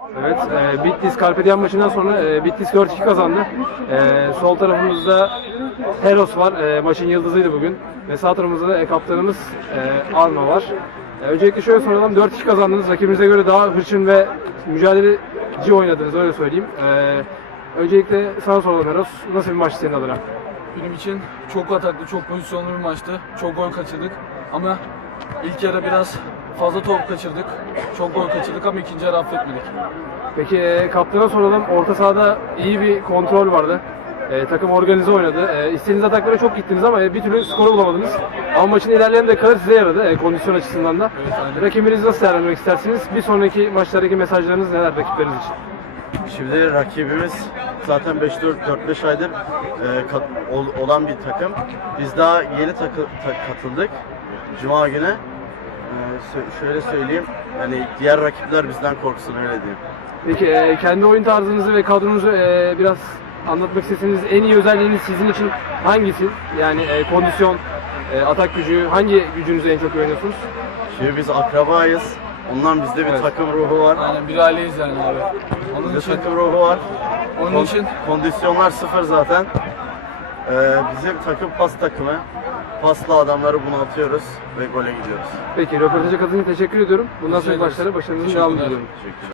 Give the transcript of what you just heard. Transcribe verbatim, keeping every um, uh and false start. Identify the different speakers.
Speaker 1: Evet, e, Bitlis Carpe Diem maçından sonra e, Bitlis dört iki kazandı. E, sol tarafımızda Heros var, e, maçın yıldızıydı bugün. Ve sağ tarafımızda da e, kaptanımız e, Arno var. E, öncelikle şöyle soralım, dört iki kazandınız. Rakibinize göre daha hırçın ve mücadeleci oynadınız, öyle söyleyeyim. E, öncelikle sana soralım Heros, nasıl bir maçtı senin adına?
Speaker 2: Benim için çok ataklı, çok pozisyonlu bir maçtı. Çok gol kaçırdık ama ilk yarı biraz fazla top kaçırdık. Çok gol kaçırdık ama ikinci yarı affetmedik.
Speaker 1: Peki e, kaptana soralım, orta sahada iyi bir kontrol vardı. E, takım organize oynadı. E, istediğiniz ataklara çok gittiniz ama e, bir türlü skoru bulamadınız. Ama maçın ilerleyen dakikaları size yaradı, e, kondisyon açısından da.
Speaker 2: Evet, aynen.
Speaker 1: Rakibinizi nasıl değerlendirmek istersiniz? Bir sonraki maçlardaki mesajlarınız neler rakipleriniz için?
Speaker 3: Şimdi rakibimiz zaten beş dört dört beş aydır e, kat, ol- olan bir takım. Biz daha yeni takı, ta- katıldık Cuma günü. E, sö- şöyle söyleyeyim, yani diğer rakipler bizden korksun, öyle diyeyim.
Speaker 1: Peki e, kendi oyun tarzınızı ve kadronuzu e, biraz anlatmak istediğiniz en iyi özelliğiniz sizin için hangisi? Yani e, kondisyon, e, atak gücü, hangi gücünüzü en çok oynuyorsunuz?
Speaker 3: Şimdi biz akrabayız. Ondan bizde bir
Speaker 1: Evet.
Speaker 3: takım ruhu var.
Speaker 2: Aynen, bir aileyiz yani abi. Onun
Speaker 3: Bizde
Speaker 2: için,
Speaker 3: takım ruhu var.
Speaker 2: onun
Speaker 3: Kon-
Speaker 2: için
Speaker 3: kondisyonlar sıfır zaten. Ee, bizim takım pas takımı. Pasla adamları bunaltıyoruz ve gole gidiyoruz.
Speaker 1: Peki röportaja katıldığınız için teşekkür ediyorum. Bundan
Speaker 2: Rica
Speaker 1: sonraki
Speaker 2: ederiz.
Speaker 1: maçlara başarınızın
Speaker 2: Teşekkürler.
Speaker 1: devamını diliyorum.
Speaker 3: Teşekkürler.